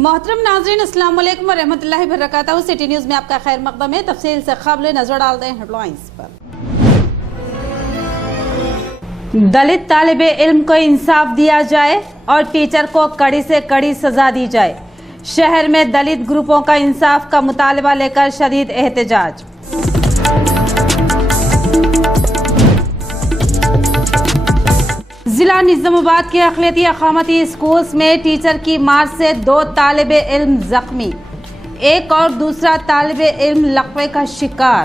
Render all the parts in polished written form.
मोहतरम नाज़रीन, अस्सलाम वालेकुम व रहमतुल्लाहि व बरकातहू। सिटी न्यूज़ में आपका खैर मक़दम है। तफसील से खबरें नजर डालते हैं हेडलाइंस पर। दलित तालिबे इल्म को इंसाफ दिया जाए और टीचर को कड़ी से कड़ी सजा दी जाए। शहर में दलित ग्रुपों का इंसाफ का मुतालबा लेकर शदीद एहतजाज। जिला निजामाबाद के अक़लियती अक़ामती स्कूल्स में टीचर की मार से 2 तालिबे इल्म जख्मी, एक और दूसरा तालिबे इल्म लकवे का शिकार।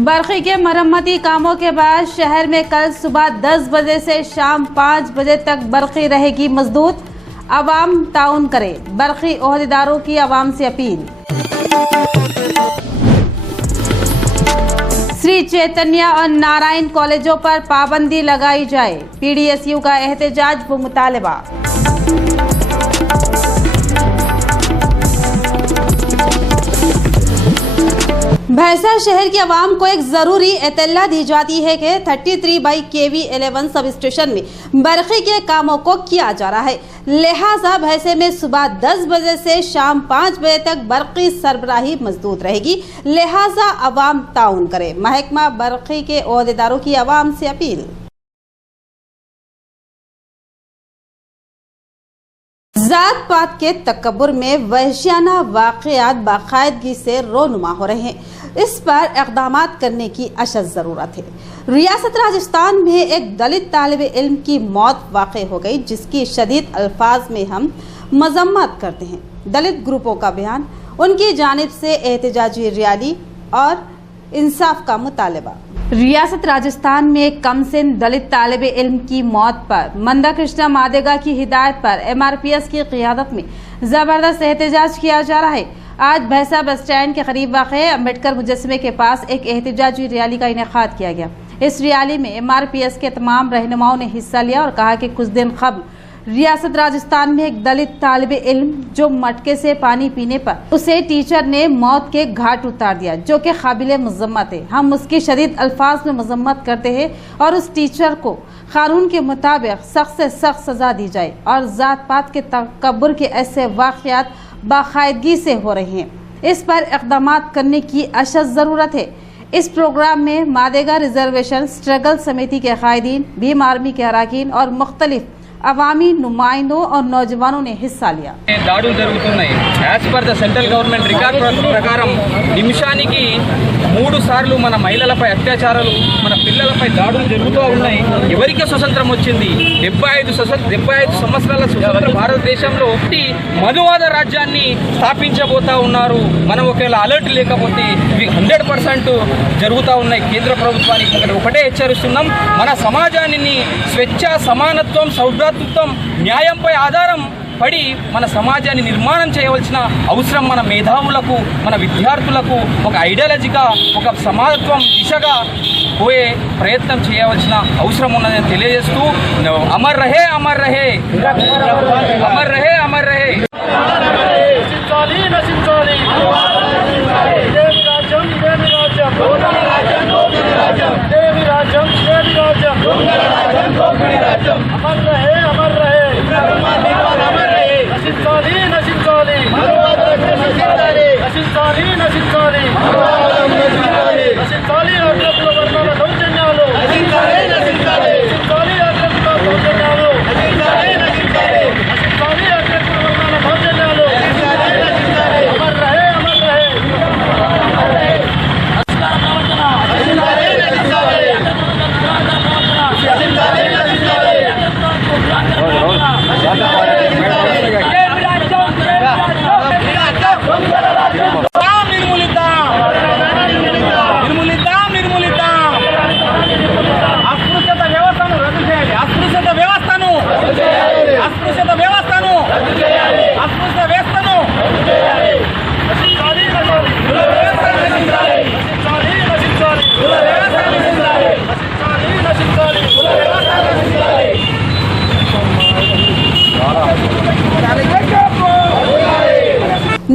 बरखी के मरम्मती कामों के बाद शहर में कल सुबह 10 बजे से शाम 5 बजे तक बरखी रहेगी मजदूर। अवाम ताउन करे, बरखी ओहदेदारों की अवाम से अपील। श्री चैतन्य और नारायण कॉलेजों पर पाबंदी लगाई जाए, पीडीएसयू का एहतजाज व मुतालबा। भैंसा शहर की आवाम को एक जरूरी इत्तला दी जाती है कि 33/KV11 सब स्टेशन में बरखी के कामों को किया जा रहा है, लिहाजा भैंसे में सुबह 10 बजे से शाम 5 बजे तक बरखी सरबराही मजदूर रहेगी, लिहाजा अवाम ताउन करे। महकमा बरखी के ओहदेदारों की अवाम से अपील। जात पात के तकब्बुर में वहशियाना वाक़यात बाकायदगी से रोनुमा हो रहे हैं, इस पर इक़दामात करने की अशद ज़रूरत है। रियासत राजस्थान में एक दलित तालिबे इल्म की मौत वाक़ हो गई, जिसकी शदीद अल्फाज में हम मज़म्मत करते हैं। दलित ग्रुपों का बयान, उनकी जानिब से एहतजाजी रैली और इंसाफ का मुतालबा। रियासत राजस्थान में एक कमसिन दलित तालिबे इल्म की मौत पर मंदा कृष्णा मादेगा की हिदायत पर MRPS की क़ियादत में जबरदस्त एहतजाज किया जा रहा है। आज भैंसा बस स्टैंड के करीब वाक़े अम्बेडकर मुजस्समे के पास एक एहतजाजी रैली का इनेकाद किया गया। इस रैली में MRPS के तमाम रहनुमाओं ने हिस्सा लिया और कहा कि कुछ दिन कबल रियासत राजस्थान में एक दलित तालिबे इल्म जो मटके से पानी पीने पर उसे टीचर ने मौत के घाट उतार दिया, जो कि काबिले मज़म्मत है। हम उसकी शदीद अल्फाज में मज़म्मत करते हैं और उस टीचर को कानून के मुताबिक सख्त से सख्त सजा दी जाए और जात पात के तकब्बुर के ऐसे वाक़यात बाकायदगी से हो रहे हैं, इस पर इक़दामात करने की अशद ज़रूरत है। इस प्रोग्राम में मादेगा रिजर्वेशन स्ट्रगल समिति के कायदीन, भीम आर्मी के अरकान और मुख्तलिफ अवामी नुमाइंदों और नौजवानों ने हिस्सा लिया। దాడులు జరుగుతున్నాయి। As per the central government record ప్రకారం నిమిషానికి 3 సార్లు మన మహిళలపై అత్యాచారాలు, మన పిల్లలపై దాడులు జరుగుతూ ఉన్నాయి। ఎవరికి స్వతంత్రం వచ్చింది? 75 సంవత్సరాల స్వతంత్ర భారతదేశంలో మనువాద రాజ్యాన్ని స్థాపించబోతా ఉన్నారు। మనం ఒకవేళ అలర్ట్ లేకపోతే ఇవి 100% జరుగుతూ ఉన్నాయి। కేంద్ర ప్రభుత్వానికి ఒకటే హెచ్చరిస్తున్నాం, మన సమాజాన్ని స్వేచ్ఛ, సమానత్వం, సౌభ్రాతృత్వం, న్యాయంపై ఆధారం పడి మన సమాజాన్ని నిర్మాణం చేయవలసిన అవసరం మన మేధావులకు, మన విద్యార్థులకు ఒక ఐడియాలజీగా, ఒక సమానత్వం దిశగా పోయే ప్రయత్నం చేయవలసిన అవసరం ఉన్నదని తెలియజేస్తూ అమర్ రహే అమర్ రహే అమర్ రహే అమర్ రహే।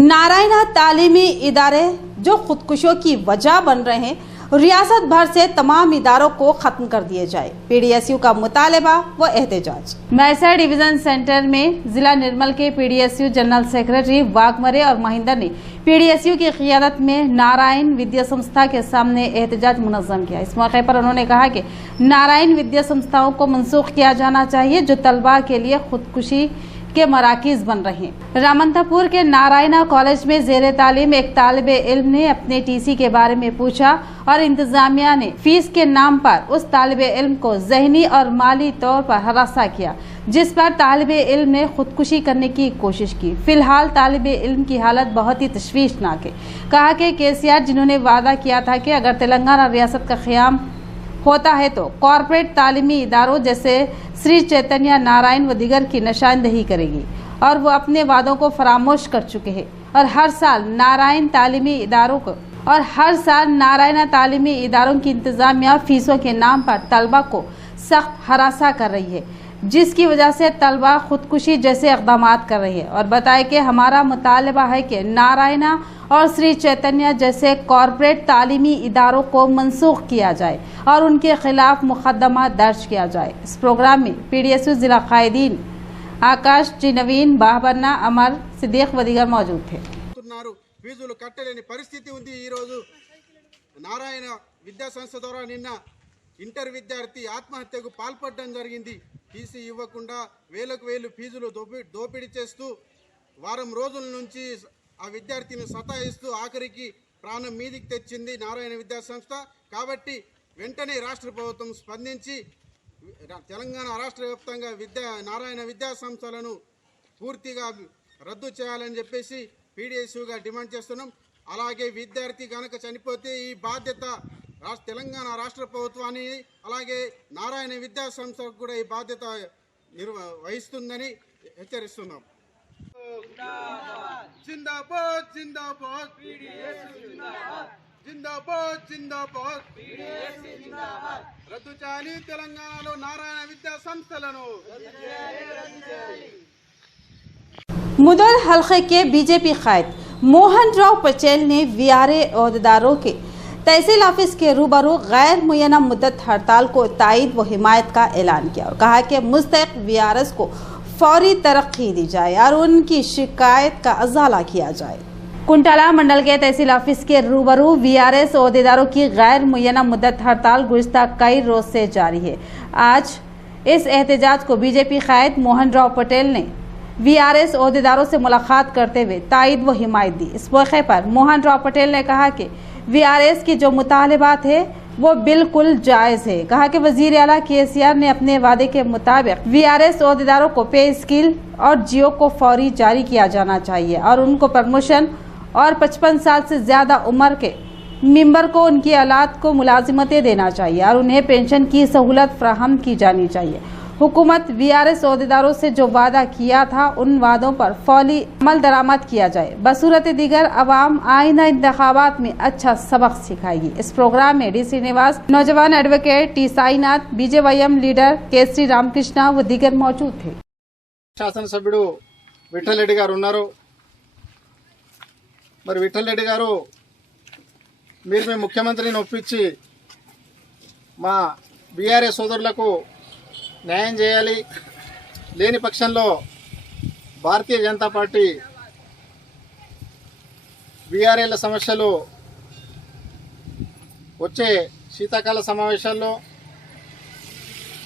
नारायण तालीमी इदारे जो खुदकुशियों की वजह बन रहे हैं, रियासत भर से तमाम इदारों को खत्म कर दिए जाए। पीडीएसयू का मुतालबा व एहतजाज। मैसर डिवीजन सेंटर में जिला निर्मल के पीडीएसयू जनरल सेक्रेटरी वाघमरे और महेंद्र ने पीडीएसयू की क़ियादत में नारायण विद्या संस्था के सामने एहतजाज मुनज़्ज़म किया। इस मौके पर उन्होंने कहा कि नारायण विद्या संस्थाओं को मनसूख किया जाना चाहिए जो तलबा के लिए खुदकुशी के मराकिज बन रहे हैं। रामंतापुर के नारायणा कॉलेज में जेर तालीम एक तालिबे इल्म ने अपने टीसी के बारे में पूछा और इंतजामिया ने फीस के नाम पर उस तालिबे इल्म को ज़हनी और माली तौर पर हरासा किया, जिस पर तालिबे इल्म ने खुदकुशी करने की कोशिश की। फिलहाल तालिबे इल्म की हालत बहुत ही तशवीशनाक है। कहा कि केसीआर जिन्होंने वादा किया था कि अगर तेलंगाना रियासत का क़याम होता है तो कॉरपोरेट तालीमी इदारों जैसे श्री चैतन्य नारायण व दीगर की निशानदही करेगी, और वो अपने वादों को फरामोश कर चुके हैं और हर साल नारायण तालीमी इदारों की इंतजामिया फीसों के नाम पर तलबा को सख्त हरासा कर रही है, जिसकी वजह से तलबा खुदकुशी जैसे इक़दाम कर रही है। और बताए कि हमारा मुतालबा है कि नारायणा और श्री चैतन्य जैसे कॉरपोरेट तालीमी इदारों को मनसूख किया जाए और उनके खिलाफ मुकदमा दर्ज किया जाए। इस प्रोग्राम में पीडीएसयू जिला कायदीन आकाश जी नवीन बाहबन्ना अमर सिद्दीक व दीगर मौजूद थे। ఫీజులు కట్టలేని పరిస్థితి ఉంది। ఈరోజు నారాయణ విద్యా సంస్థ ద్వారా నిన్న ఇంటర్ విద్యార్థి ఆత్మహత్యకు పాల్పడడం జరిగింది। టీసీ ఇవ్వకుండా వేలకు వేలు ఫీజులు దోపిడీ చేస్తూ వారం రోజుల నుంచి ఆ విద్యార్థిని సతాయిస్తూ ఆఖరికి ప్రాణం మీదికి తెచ్చింది నారాయణ విద్యా సంస్థ। కాబట్టి వెంటనే రాష్ట్ర ప్రభుత్వం స్పందించి తెలంగాణ రాష్ట్ర వ్యాప్తంగా నారాయణ విద్యా సంస్థలను పూర్తిగా రద్దు చేయాలని చెప్పేసి పీడీఎస్యూగా డిమాండ్ చేస్తున్నాం। అలాగే విద్యార్థి కనుక చనిపోతే ఈ బాధ్యత తెలంగాణ రాష్ట్ర ప్రభుత్వాన్ని అలాగే నారాయణ విద్యా సంస్థకు కూడా ఈ బాధ్యత వహిస్తుందని హెచ్చరిస్తున్నాం। జిందాబాద్ జిందాబాద్ జిందాబాద్ జిందాబాద్ రద్దు చేయాలి తెలంగాణలో నారాయణ విద్యా సంస్థలను। मुदल हल्के के बीजेपी कायद मोहन राव पटेल ने वीआरए ओहदेदारों के तहसील ऑफिस के रूबरू गैर मुय्यना मुद्दत हड़ताल को तायद व हिमायत का ऐलान किया और कहा कि मुस्तहिक वीआरएस को फौरी तरक्की दी जाए और उनकी शिकायत का अजाला किया जाए। कुंटाला मंडल के तहसील ऑफिस के रूबरू वीआरएस ओहदेदारों की गैर मुय्यना मुद्दत हड़ताल गुज़िश्ता कई रोज से जारी है। आज इस एहतजाज को बीजेपी कायद मोहन राव पटेल ने वीआरएस ओहदेदारों से मुलाकात करते हुए तायद व हिमायत दी। इस मौके पर मोहन राव पटेल ने कहा कि वीआरएस की जो मुतालबात है वो बिल्कुल जायज़ है। कहा कि वज़ीर आला केसीआर ने अपने वादे के मुताबिक वीआरएस ओहदेदारों को पे स्किल और जियो को फौरी जारी किया जाना चाहिए और उनको प्रमोशन और 55 साल से ज़्यादा उम्र के मेंबर को उनकी औलाद को मुलाजिमतें देना चाहिए और उन्हें पेंशन की सहूलत फराहम की जानी चाहिए। हुकूमत वीआरएस ओहदेदारों से जो वादा किया था उन वादों पर फौरी अमल दरामद किया जाए। बसूरत दीगर अवाम आइंदा इंतखाबात में अच्छा सबक सिखाएगी। इस प्रोग्राम में डी श्रीनिवास, नौजवान advocate T Sainath, BJYM leader Kesari Ramakrishna व दीगर मौजूद थे। शासन सभ्युडु विठल रेड्डी गारु उन्नारु। మరి విఠల్ రెడ్డి గారు మీరు మీ ముఖ్యమంత్రిని ఒప్పించి మా బీఆర్ఎస్ సోదరులకు న్యాయం చేయాలి, లేని పక్షంలో భారతీయ జనతా పార్టీ బీఆర్ఏల సమస్యలు వచ్చే శీతాకాల సమావేశాల్లో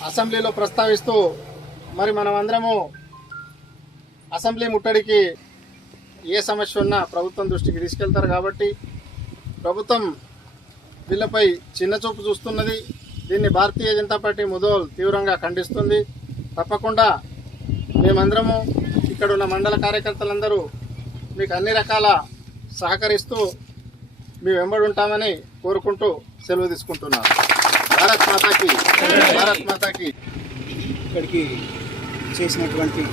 అసెంబ్లీలో ప్రస్తావిస్తూ మరి మనం అందరము అసెంబ్లీ ముట్టడికి ఏ సమస్య ఉన్నా ప్రభుత్వం దృష్టికి తీసుకెళ్తారు కాబట్టి ప్రభుత్వం వీళ్ళపై చిన్నచూపు చూస్తున్నది। దీన్ని భారతీయ జనతా పార్టీ ముదోల్ తీవ్రంగా ఖండిస్తుంది। తప్పకుండా మేమందరము ఇక్కడ ఉన్న మండల కార్యకర్తలందరూ మీకు అన్ని రకాల సహకరిస్తూ మీ వెంబడి ఉంటామని కోరుకుంటూ సెలవు తీసుకుంటున్నాను। భారత్ మాతాకి, భారత్ మాతాకి। ఇక్కడికి చేసినటువంటి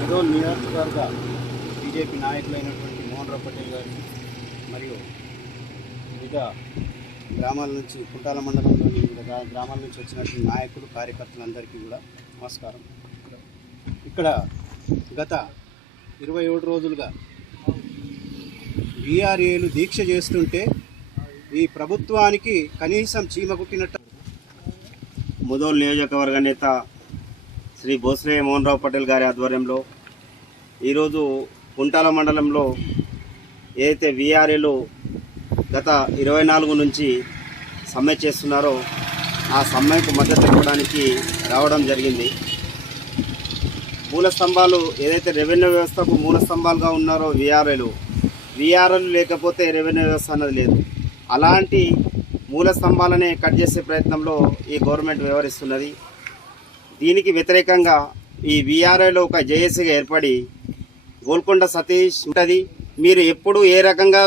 ముదోల్ నియోజకవర్గ బీజేపీ నాయకులైనటువంటి మోహన్ రావు పటేల్ గారిని మరియు వివిధ గ్రామాల నుంచి కుంటాల మండలంలోని వివిధ గ్రామాల నుంచి వచ్చినటువంటి నాయకులు కార్యకర్తలందరికీ కూడా నమస్కారం। ఇక్కడ గత 27 రోజులుగా వీఆర్ఏలు దీక్ష చేస్తుంటే ఈ ప్రభుత్వానికి కనీసం చీమ కుట్టినట్టు. ముదోల్ నియోజకవర్గ నేత శ్రీ భోస్లే మోహన్ రావు పటేల్ గారి ఆధ్వర్యంలో ఈరోజు కుంటాల మండలంలో ఏదైతే వీఆర్ఏలు గత 24 నుంచి సమ్మె చేస్తున్నారో ఆ సమ్మెకు మద్దతు ఇవ్వడానికి రావడం జరిగింది. మూల స్తంభాలు ఏదైతే రెవెన్యూ వ్యవస్థకు మూల స్తంభాలుగా ఉన్నారో వీఆర్ఏలు లేకపోతే రెవెన్యూ వ్యవస్థ అన్నది లేదు. అలాంటి మూల స్తంభాలనే కట్ చేసే ప్రయత్నంలో ఈ గవర్నమెంట్ వ్యవహరిస్తున్నది. దీనికి వ్యతిరేకంగా ఈ వీఆర్ఏలో ఒక జేఏసీగా ఏర్పడి గోల్కొండ సతీష్ ఉంటుంది. మీరు ఎప్పుడు ఏ రకంగా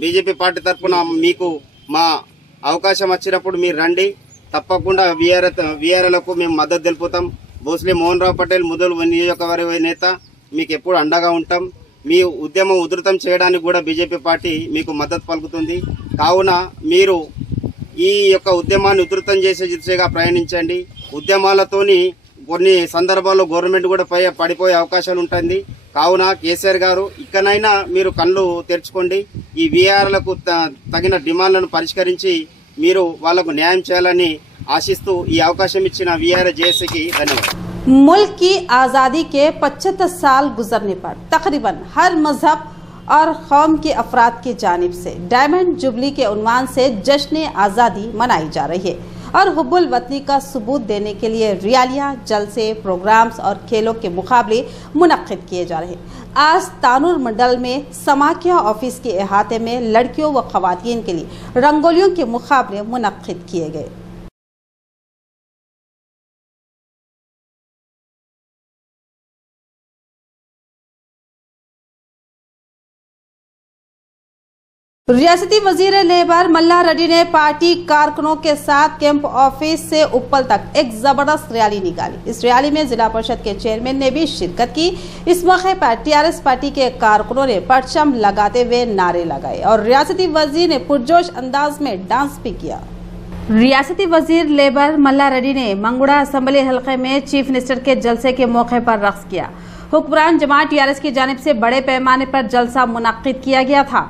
బీజేపీ పార్టీ తరఫున మీకు మా అవకాశం వచ్చినప్పుడు మీరు రండి, తప్పకుండా వీఆర్ఏలకు మేము మద్దతు తెలుపుతాం. భోస్లే మోహన్ రావు పటేల్ ముదోల్ నియోజకవర్గ నేత, మీకు ఎప్పుడు అండగా ఉంటాం. మీ ఉద్యమం ఉధృతం చేయడానికి కూడా బీజేపీ పార్టీ మీకు మద్దతు పలుకుతుంది. కావున మీరు ఈ యొక్క ఉద్యమాన్ని ఉధృతం చేసే దిశగా ప్రయాణించండి. ఉద్యమాలతోని కొన్ని సందర్భాల్లో గవర్నమెంట్ కూడా పడిపోయే అవకాశాలు ఉంటుంది. కావున కేసీఆర్ గారు ఇకనైనా మీరు కళ్ళు తెరుచుకోండి. ఈ వీఆర్లకు తగిన డిమాండ్లను పరిష్కరించి మీరు వాళ్లకు న్యాయం చేయాలని ఆశిస్తూ ఈ అవకాశం ఇచ్చిన వీఆర్ఏ జేఏసీకి ధన్యవాదాలు. मुल्क की आज़ादी के 75 साल गुजरने पर तकरीबन हर मजहब और कौम के अफराद की जानिब से डायमंड जुबली के उन्वान से जश्न आज़ादी मनाई जा रही है और हुब्बुल वतनी का सबूत देने के लिए रैलियां, जलसे, प्रोग्राम्स और खेलों के मुकाबले मुनक्किद किए जा रहे हैं। आज तानूर मंडल में समाकिया ऑफिस के अहाते में लड़कियों व खवातीन के लिए रंगोलियों के मुकाबले मुनक्किद किए गए। रियासती वजीर लेबर मल्ला रेड्डी ने पार्टी कारकुनों के साथ कैंप ऑफिस से उप्पल तक एक जबरदस्त रैली निकाली। इस रैली में जिला परिषद के चेयरमैन ने भी शिरकत की। इस मौके पर टीआरएस पार्टी के कारकुनों ने परचम लगाते हुए नारे लगाए और रियासती वजीर ने पुरजोश अंदाज में डांस भी किया। रियासती वजीर लेबर मल्ला रेड्डी ने मंगुड़ा असेंबली हल्के में चीफ मिनिस्टर के जलसे के मौके पर रक्स किया। हुक्मरान जमात टीआरएस की जानिब से बड़े पैमाने पर जलसा मुनक्किद किया गया था।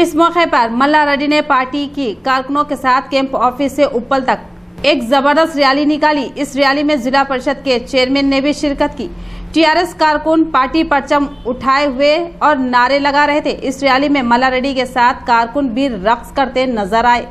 इस मौके पर मल्ला रेड्डी ने पार्टी की कारकुनों के साथ कैंप ऑफिस से उप्पल तक एक जबरदस्त रैली निकाली। इस रैली में जिला परिषद के चेयरमैन ने भी शिरकत की। टीआरएस कारकुन पार्टी परचम उठाए हुए और नारे लगा रहे थे। इस रैली में मल्ला रेड्डी के साथ कारकुन भी रक्स करते नजर आए।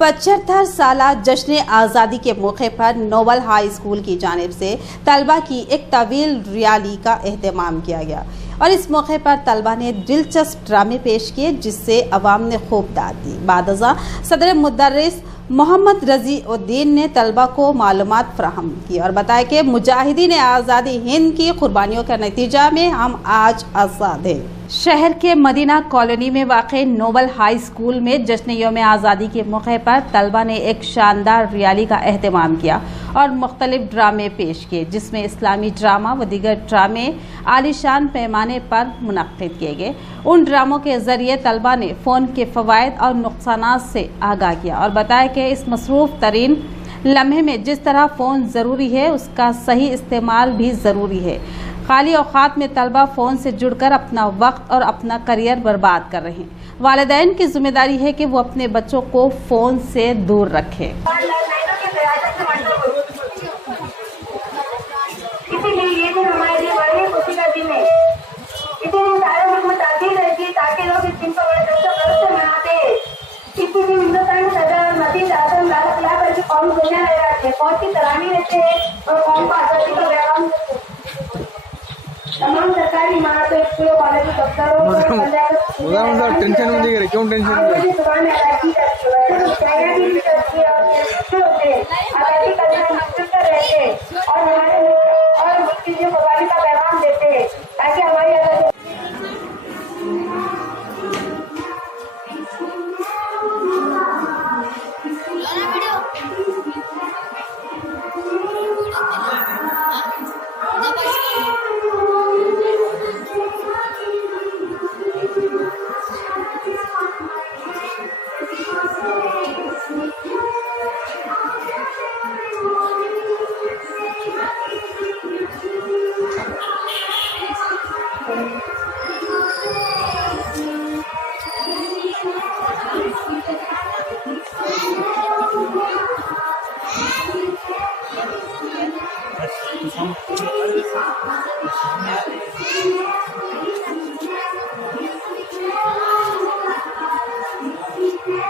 पचहत्तर साला जश्न आज़ादी के मौके पर नोबल हाई स्कूल की जानिब से तलबा की एक तवील रैली का एहतमाम किया गया और इस मौके पर तलबा ने दिलचस्प ड्रामे पेश किए जिससे अवाम ने खूब दाद दी। बादजा सदर मुदर्रिस मोहम्मद रजी उद्दीन ने तलबा को मालूमात फराहम की और बताया कि मुजाहिदीन आज़ादी हिंद की कुर्बानियों के नतीजा में हम आज आज़ाद हैं। शहर के मदीना कॉलोनी में वाक़े नोबल हाई स्कूल में जश्न यौम आज़ादी के मौके पर तलबा ने एक शानदार रैली का एहतमाम किया और मुख्तलिफ ड्रामे पेश किए जिसमें इस्लामी ड्रामा व दीगर ड्रामे आलीशान पैमाने पर मुनक्किद किए गए। उन ड्रामों के ज़रिए तलबा ने फ़ोन के फ़वाइद और नुकसानात से आगाह किया और बताया कि इस मसरूफ़ तरीन लम्हे में जिस तरह फ़ोन ज़रूरी है उसका सही इस्तेमाल भी ज़रूरी है। खाली औकात में तलबा फ़ोन से जुड़कर अपना वक्त और अपना करियर बर्बाद कर रहे हैं। वालिदैन की जिम्मेदारी है कि वो अपने बच्चों को फ़ोन से दूर रखें। इसीलिए ये दिन हमारे लिए बड़ी खुशी का दिन है। इसी दिन सारे मुल्क में ताज़ीम रहती है ताकि लोग इस दिन को बड़े जोश से मनाते हैं। इसी दिन हिंदुस्तान के सदर नबी आजम लाला सलाह पर कौम दुनिया में रहते हैं, कौम की सलामी रहते हैं और कौम को आज़ादी का पैगाम देते हैं। तमाम सरकारी इमारतों, स्कूलों, कॉलेजों, दफ्तरों टेंशन होती क्यों टेंशन आज़ादी का रहते हैं और हमारे और मुल्क की जो आज़ादी का पैगाम देते हैं ताकि हमारी आज़ादी Thank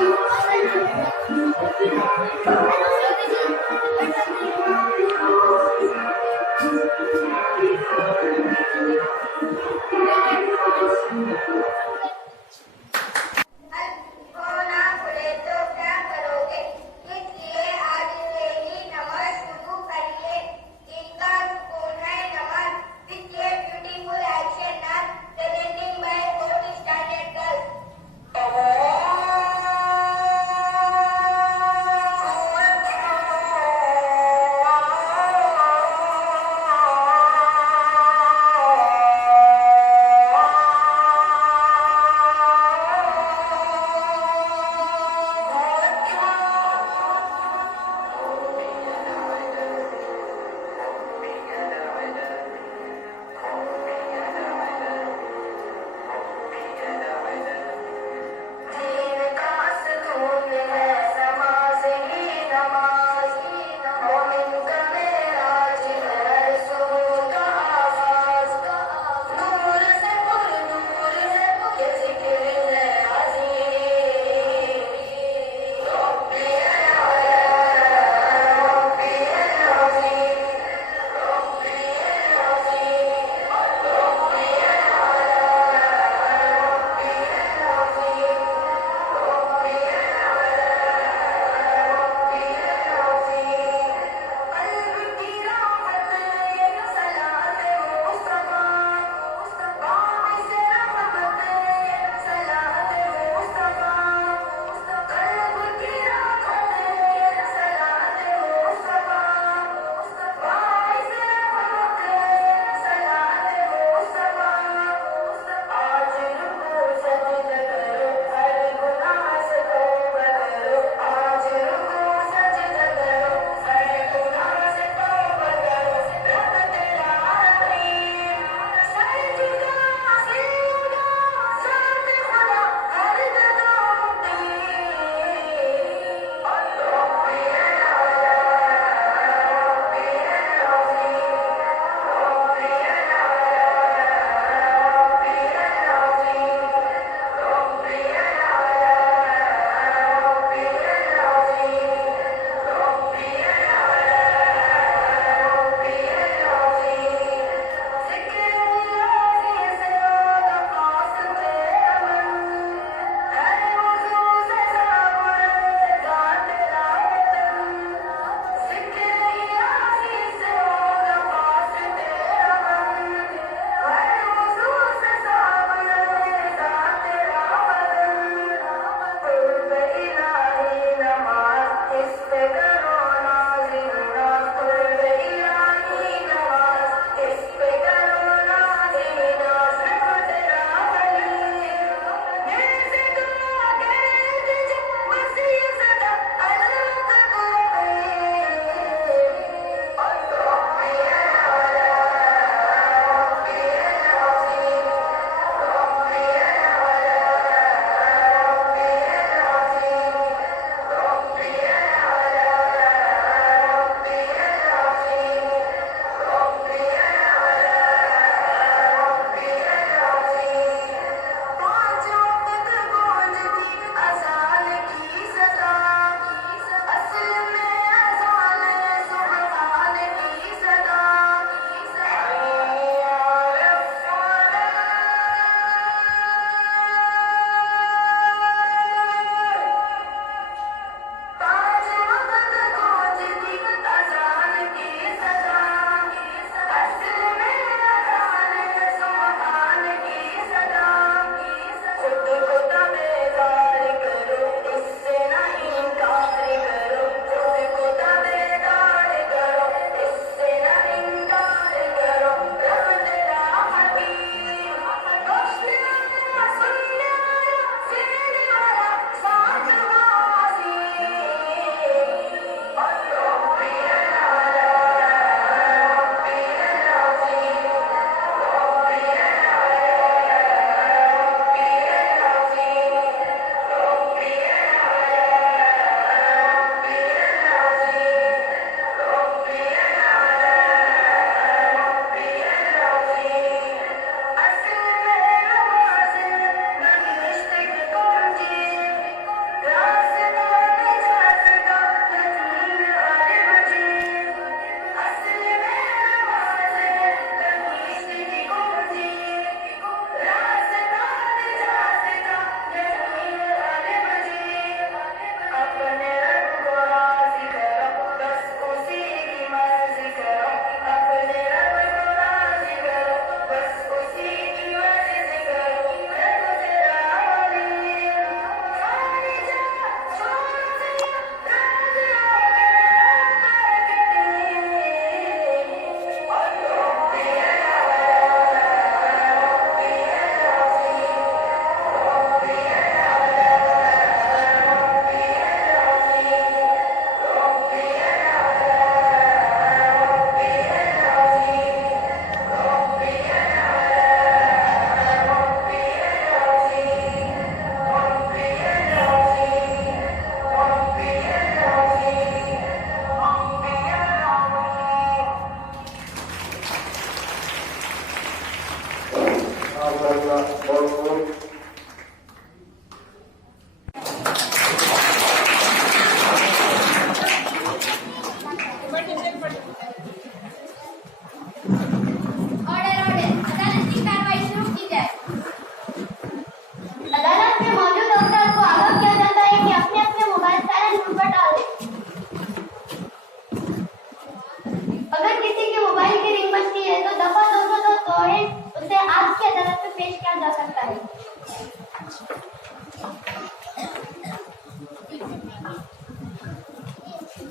you.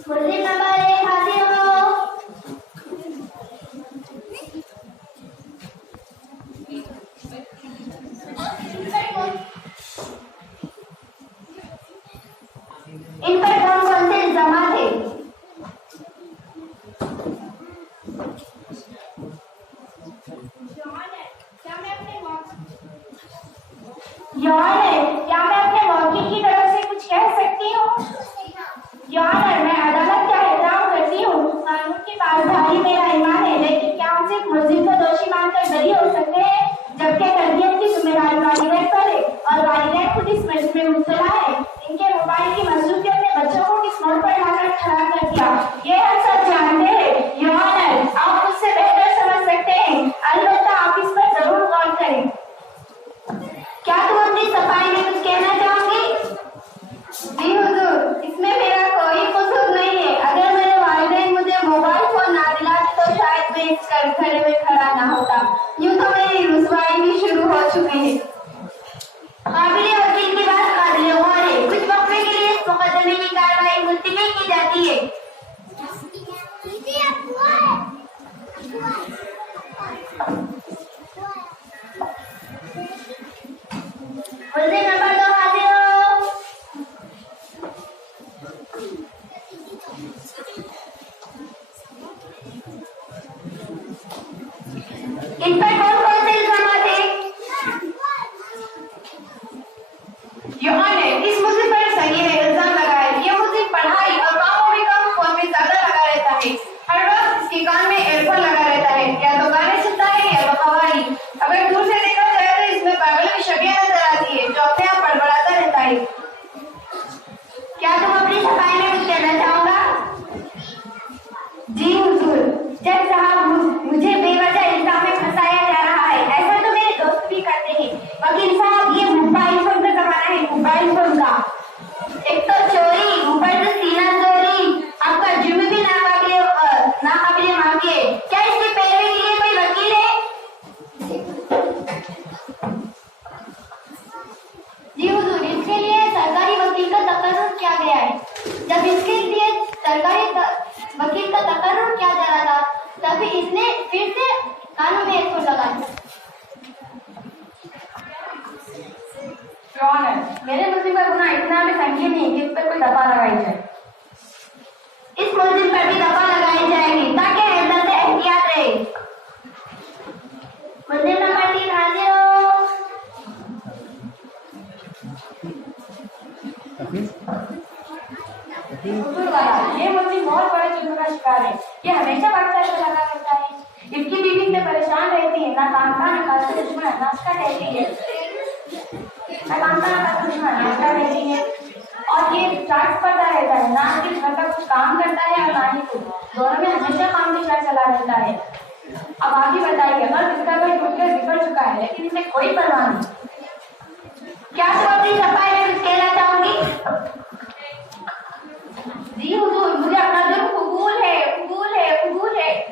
मुस्लिम नंबर 1 हाजिर हो। इन पर कौन कौन से इल्जाम थे? यौन है, क्या मैं अपने वकील की तरफ से कुछ कह सकती हूँ? यौन है, मैं अदालत का एहतराम करती हूँ, कानून की पासदारी मेरा ईमान है, लेकिन क्या हम सिर्फ मुल्जिम को दोषी मानकर बरी हो सकते हैं, जबकि तरबियत की जिम्मेदारी वालिदैन पर है और वालिदैन खुद इस मर्ज में मुब्तला है। इनके मोबाइल की मसरूफियत ने बच्चों को किस मोड़ पर लाकर खड़ा कर दिया, ये हम सब जानते हैं। यौन है, आप मुझसे बेहतर समझ सकते हैं, अलबत्ता आप इस पर जरूर गौर करें। क्या तुम अपनी सफाई में कुछ कहना चाहोगी? जी हुजूर, इसमें मेरा कोई कसूर नहीं है। अगर मेरे वालिदैन मुझे मोबाइल फोन ना दिलाते तो शायद मैं इस कटघरे में खड़ा ना होता। यूं तो मेरी रुसवाई भी शुरू हो चुकी है। काबिले वकील की बात काबिले गौर है। कुछ वक्फे के लिए इस मुकदमे की कार्रवाई मुलतवी की जाती है। मुल्जिम नंबर 2 हाजिर हो। इन पर कौन कौन से इल्जाम थे? यौन है, इस मुल्जिम पर सही है इल्जाम लगाए। ये मुल्जिम पढ़ाई और कामों में कम, फोन में ज्यादा लगा रहता है। हर वक्त इसके कान में एयरफोन लगा रहता है, या तो गाने सुनता है या तो कवाली। अगर दूर से देखा जाए तो इसमें पागल की शक्ल नजर आती है, जो अपने आप बड़बड़ाता रहता है। क्या तुम अपनी सफाई में कुछ कहना चाहोगा? जी हुजूर, जज साहब, मुझे बेवजह इल्जाम में फंसाया जा रहा है। ऐसा तो मेरे दोस्त भी करते हैं। वकील साहब, ये मोबाइल फोन का जमाना है, मोबाइल फोन का। एक तो चोरी, ऊपर से सीना चोरी, आपका जुर्म भी नाकाबिले माफी है। क्या इसके पैरवी के लिए कोई वकील है? जी हुजूर, इसके लिए सरकारी वकील का तकर्रुर किया गया है। जब इसके लिए सरकारी वकील का तकर्रुर किया जा रहा था, तभी इसने फिर से कानून में एयरफोन लगा दिया। यौन है, मेरे मुल्जिम का गुनाह इतना भी संगीन नहीं कि इस पर कोई दफा लगाई जाए। इस मुल्जिम पर भी दफा लगाई जाएगी ताकि हैदर से एहतियात रहे। मुल्जिम नंबर 3 हाजिर हो। ये मुल्जिम बहुत बड़े जुर्म का शिकार है। ये हमेशा बादशाह से लगा रहता है। इसकी बीवी से परेशान रहती है, ना काम का ना खास दुश्मन, नाश्ता रहती है, ना काम का ना खास दुश्मन, नाश्ता रहती है। और ये चार्ज पड़ता रहता है, ना कि घर का कुछ काम करता है और ना ही कुछ, दोनों में हमेशा काम की चार्ज चला रहता है। अब आगे बताइए, अगर इसका कोई टूटकर बिगड़ चुका है, लेकिन इसे कोई परवाह नहीं। क्या तुम अपनी सफाई में कुछ कहना चाहोगी? जी हुजूर, मुझे अपना जुर्म कबूल है,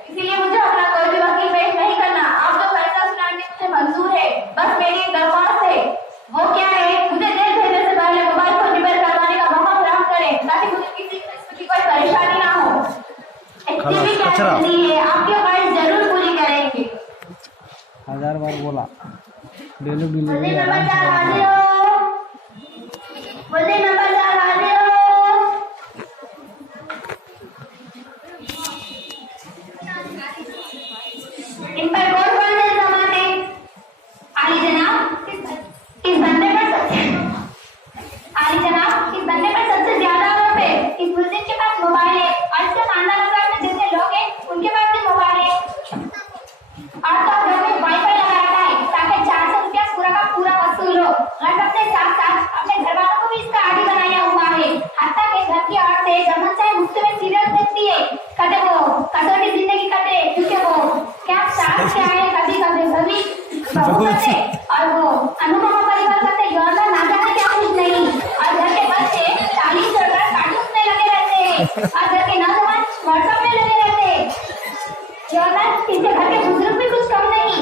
इसीलिए मुझे अपना कोई भी वकील पेश नहीं करना। आप जो फैसला सुनाएंगे मुझे मंजूर है। बस मेरी एक दरख्वास्त है, वो क्या है, मुझे जेल भेजने से पहले मोबाइल फोन रिपेयर करवाने का मौका फराहम करें, ताकि मुझे किसी किस्म की कोई परेशानी ना हो। एक्चुअली क्या जल्दी है, आपकी ख्वाहिश जरूर पूरी करेंगे। 1000 बार बोला। डेली मुल्जिम नंबर 4 हाजिर हो। मुल्जिम नंबर 4 हाजिर हो। इन पर कौन कौन से इल्जाम हैं? आली जनाब, इस बंदे पर सबसे ज्यादा आरोप है। इस मुल्जिम के पास मोबाइल है और इसके खानदान में जितने लोग हैं उनके पास भी मोबाइल है। और तो घर में वाईफाई लगा रखा है ताकि 400 रुपया पूरा का पूरा वसूल हो। और सबसे साथ साथ अपने घर वालों को भी इसका आदी बनाया हुआ है। हत्ता के घर की औरतें जब मन चाहे मुझसे में सीरियल देखती है, कदे वो कसौटी जिंदगी कटे, क्योंकि वो क्या सास क्या है, कभी बहू करते और वो अनुपमा परिवार करते, योजना ना जाने क्या कुछ नहीं। और घर के बच्चे तालीम छोड़कर कार्टून में लगे रहते हैं और घर के नौजवान व्हाट्सएप में लगे रहते हैं। योजना इनके घर के बुजुर्ग भी कुछ कम नहीं,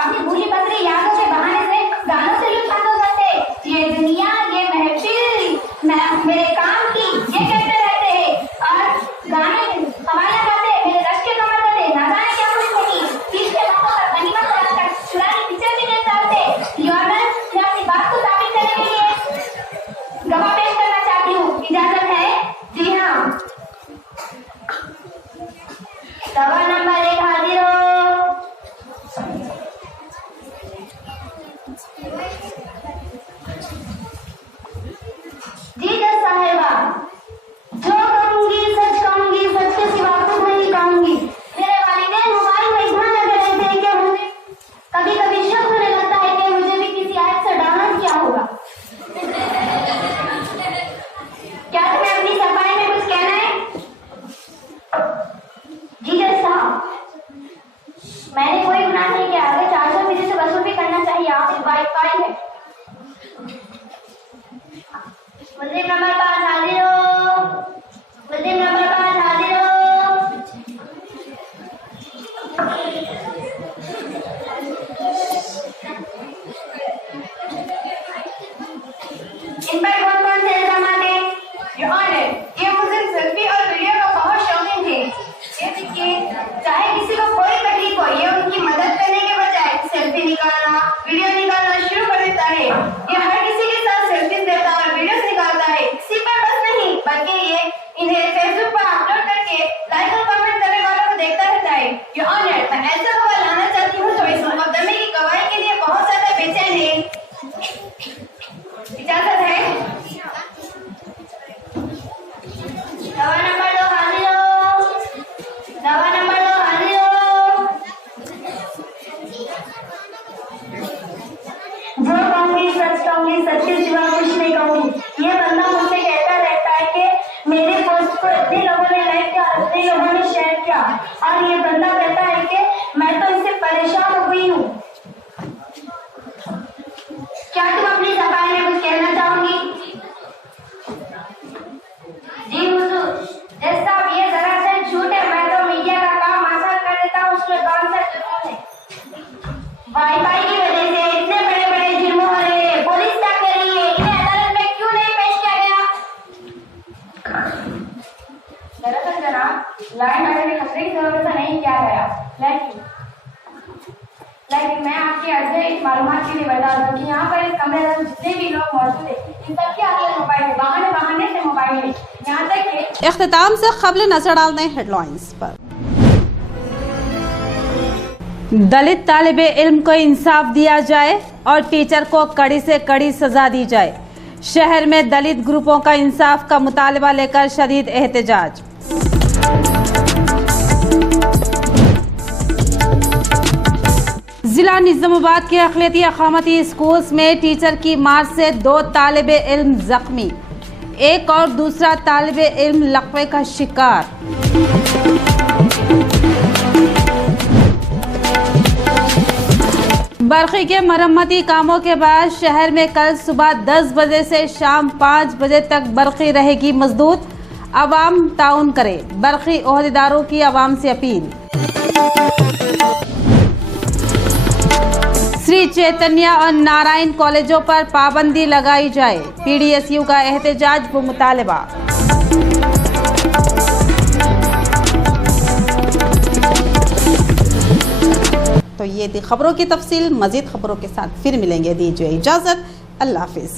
अपनी भूली पतली यादों के बहाने से गानों से लुत्फ उठाते। ये दुनिया, ये महफिल मुस्लिम नंबर 5 हाजिर हो। मुस्लिम नंबर 5 हाजिर हो। इन पर कौन-कौन से इल्जामात हैं? योर ऑनर, ये मुस्लिम सेल्फी और वीडियो का बहुत शौकीन थे। ये देखिए, चाहे किसी को कोई तकलीफ हो, ये उनकी मदद करने के बजाय सेल्फी निकालना, वीडियो निकालना शुरू कर देता है। ये हर किसी के साथ सेल्फी लेता और वीडियोस निकालता है। इसी पर बस नहीं, बल्कि ये इन्हें फेसबुक पर अपलोड करके लाइक और कमेंट करने वालों को देखता रहता है। योर ऑनर, मैं ऐसा खबर लाना चाहती हूँ जो इस मुकदमे की गवाही के लिए बहुत ज्यादा बेचैन है। इजाजत है? दवा नंबर 2 हाजिर हो। दवा नंबर 2 हाजिर हो। जो कहूंगी सच कहूंगी, सच्चे सिवा कुछ नहीं कहूंगी। ये बंदा मुझसे कहता रहता है कि मेरे पोस्ट को इतने लोगों ने लाइक किया, इतने लोगों ने शेयर किया, और ये बंदा कहता है कि मैं तो इससे परेशान हो गई हूँ। क्या तुम अपनी जबान में कुछ कहना चाहोगी? जी हुजूर, जज साहब, ये दरअसल झूठ है। मैं तो मीडिया का काम आसान कर देता हूँ, उसमें कौन सा जुर्म है? वाईफाई की वजह से इतने बड़े-बड़े जुर्म हो रहे हैं। पुलिस क्या कर रही है? इन्हें अदालत में क्यों नहीं पेश किया गया? दरअसल जनाब, लाइन आने में खतरे की जरूरत नहीं किया गया, लेकिन मैं आपकी अर्जी इस मालूमात के लिए बता दूं कि यहाँ पर इस कमरे में जितने भी लोग मौजूद हैं, इन सबके हाथ में मोबाइल है, बहाने से मोबाइल है। यहाँ तक कि इख्तिताम से खबरें नजर डालते हैं हेडलाइंस पर। दलित तालिबे इल्म को इंसाफ दिया जाए और टीचर को कड़ी से कड़ी सजा दी जाए। शहर में दलित ग्रुपों का इंसाफ का मुतालबा लेकर शदीद एहतजाज। जिला निजामाबाद के अक़लियती अक़ामती स्कूल्स में टीचर की मार से 2 तालिबे इल्म जख्मी, एक और दूसरा तालिबे इल्म लकवे का शिकार। बरखी के मरम्मती कामों के बाद शहर में कल सुबह 10 बजे से शाम 5 बजे तक बरखी रहेगी मजदूद। अवाम ताउन करे, बरखी ओहदेदारों की अवाम से अपील। श्री चैतन्य और नारायण कॉलेजों पर पाबंदी लगाई जाए, पीडीएसयू का एहतजाज व मुतालबा। तो ये थी खबरों की तफसील। मजीद खबरों के साथ फिर मिलेंगे। दीजिए इजाजत, अल्लाह हाफिज।